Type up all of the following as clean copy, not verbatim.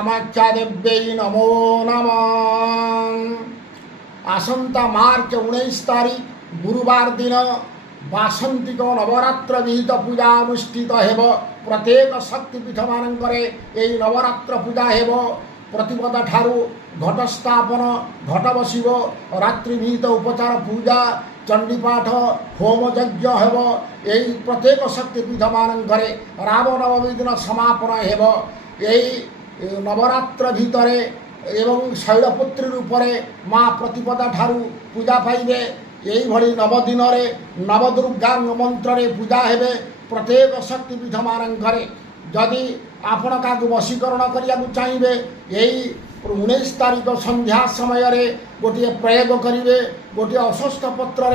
कामाख्या देव्यै नमो नमः। आसंता मार्च 19 तारीख गुरुवार दिन बासंतिक नवरात्र विहित पूजा अनुष्ठित हेब। प्रत्येक शक्तिपीठ मानकर यही नवरात्र पूजा हेब। प्रतिपदा ठारू घट स्थापन घट बसिब रात्रि विहित उपचार पूजा चंडीपाठ होम यज्ञ हेब। यही प्रत्येक शक्तिपीठ मानकर राम नवमी दिन समापन हेब। यही नवरात्र भितरे एवं शैलपुत्री रूपरे माँ प्रतिपदा ठारू पूजा पाइबे। यही भली नवदिन नवदुर्गा मंत्र पूजा हेबे। प्रत्येक शक्तिपीठ मानकर जदि आपण का वशीकरण करने चाहिए यही 19 तारीख संध्या समय गोटे प्रयोग करेंगे। गोटे अशस्थ पत्र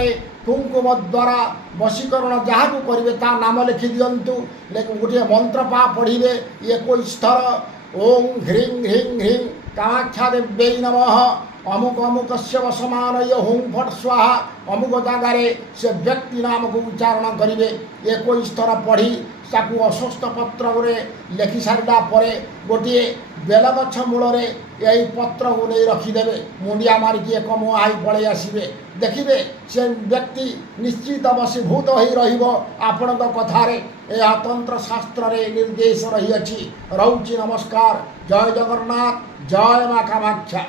कुंकुम द्वारा वशीकरण जहाँ को करेंगे ता नाम लिखि दिंतु। गोटे मंत्र पा पढ़े 21 थर ओं ह्रीं ह्रीं ह्रीं कामाख्या देव्यै नमः अमुक अमुक समान हों फट स्वाहा अमुक जगार से व्यक्ति नाम को उच्चारण करेंगे। 21 थर पढ़ी ताकू अशस्थ पत्र लिखि सारा पर गोटे बेलगछ मूल यही पत्र को नहीं रखिदेवे। मुंडिया मारिकी एक मुहाई पलि आसबे देखिए से व्यक्ति निश्चित वशीभूत हो आपण कथार यह तंत्र शास्त्र निर्देश रही। रोची नमस्कार। जय जगन्नाथ। जय माँ कामाख्या।